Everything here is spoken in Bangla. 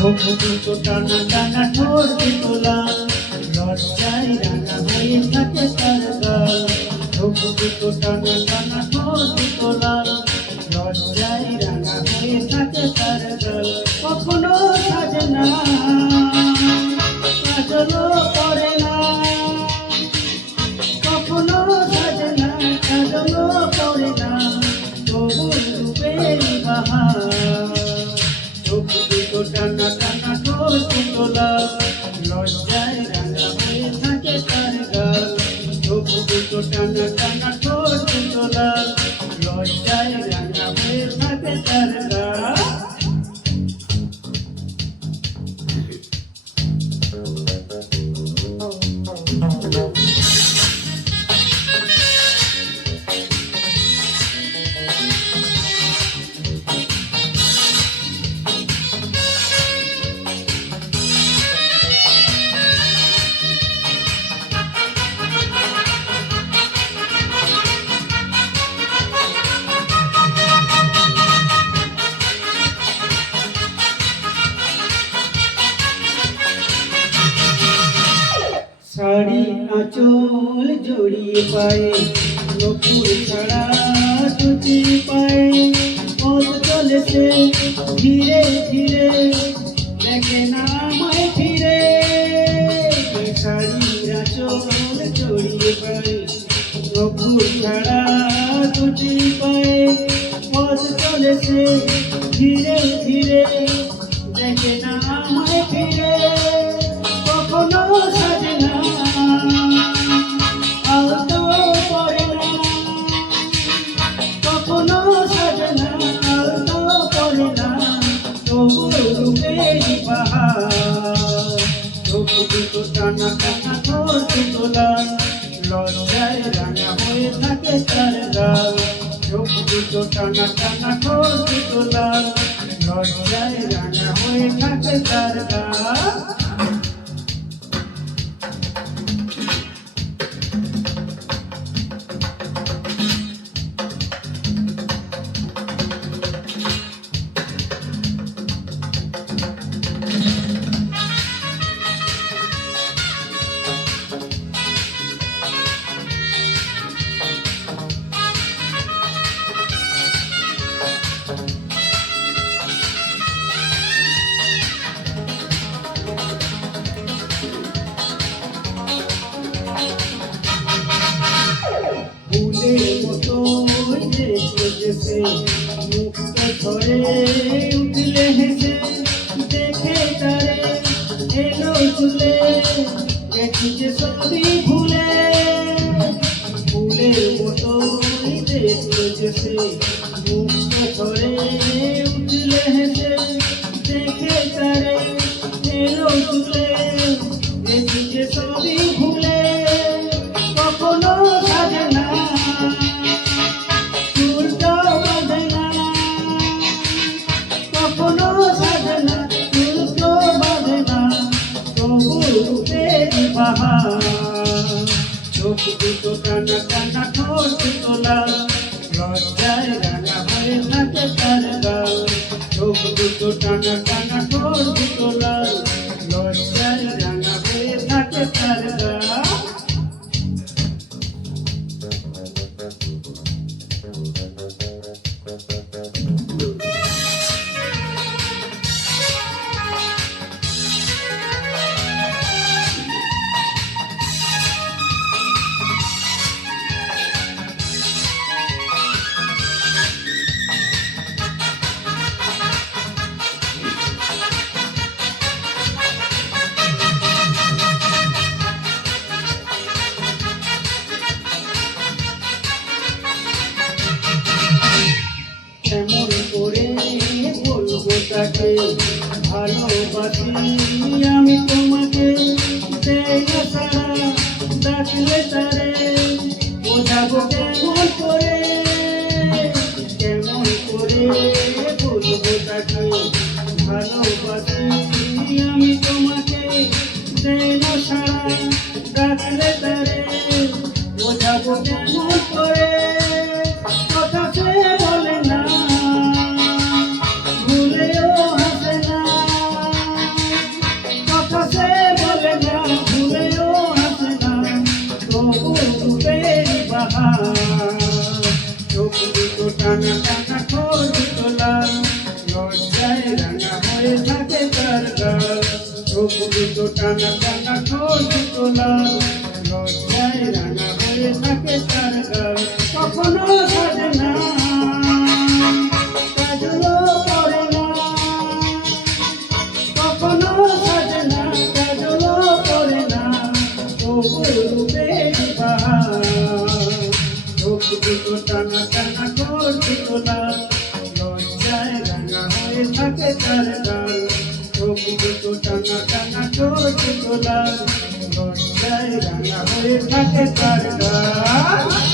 দুটো টানা টানা ঠোঁট দুটো লাল, লজ্জায় রাঙা হয়ে থাকে তার গাল। দুটো টানা টানা ঠোঁট দুটো লাল, লজ্জায় রাঙা হয়ে থাকে তার গাল। কখনো সাজে না, কাজলও করে না, কখনো সাজে না, কাজলও করে না, তবু রূপের বাহার। দুটো টানা টানা ঠোঁট দুটো লাল, লজ্জায় রাঙা হয়ে থাকে তার গাল। দুটো টানা টানা ঠোঁট দুটো লাল, লজ্জায় রাঙা হয়ে থাকে তার গাল। শাড়ি আঁচল জড়িয়ে পায়ে, নপুর ছাড়া দুটি পায়ে, পথ চলেছে ধীরে ধীরে, দেখে না আমায় ফিরে। শাড়ি আঁচল জড়িয়ে পায়ে, নপুর ছাড়া দুটি পায়ে, পথ চলেছে ধীরে ধীরে, দেখে না আমায় ফিরে। কখনো সাজে না, আলতো করে না, কখনো সাজে না, আলতো করে না, তবু রূপের বাহার। দুটো টানা টানা ঠোঁট দুটো লাল, লজ্জায় রাঙা হয়ে থাকে তার গাল। দুটো টানা টানা ঠোঁট দুটো লাল, লজ্জায় রাঙা হয়ে থাকে তার গাল। ফুলের মতো দেখেছে, মুখটা ধরে উঠলে হেসে, দেখে তারে এলো চুলে, দেখি যে সবই ভুলে। ফুলের মতো দেখেছে, মুখটা ধরে উঠলে হেসে, দেখে তারে এলো চুলে, দেখি যে সবই ভুলে। কখনো সাজে না, চুলটা বাঁধে না, কখনো সাজে না, চুলটা বাঁধে না, তবু রূপের বাহার। দুটো টানা টানা ঠোঁট দুটো লাল, লজ্জায় রাঙা হয়ে থাকে তার গাল। দুটো টানা টানা ঠোঁট দুটো লাল, লজ্জায় রাঙা হয়ে থাকে তার গাল। কেমন করে বলবো তাকে ভালোবাসি আমি তোমাকে, দেয় না সারা ডাকলে তারে, বোঝাবো কেমন করে। কেমন করে বলবো তাকে ভালোবাসি আমি তোমাকে, দেয় না সারা ডাকলে তারে, বোঝাবো কেমন করে। কথা সে বলে না, ভুলেও হাসে না, টানা টানা ঠোঁট দুটো লাল, লজ্জায় রাঙা হয়ে থাকে তার গাল। কখনো সাজে না, কাজলও পরে না, কখনো সাজে না, কাজলও পরে না, তবু রূপের বাহার। চোখ দুটো টানা টানা ঠোঁট দুটো লাল, লজ্জায় রাঙা হয়ে থাকে তার গাল। চোখ দুটো টানা টানা ঠোঁট দুটো লাল, লজ্জায় রাঙা হয়ে থাকে তার গাল।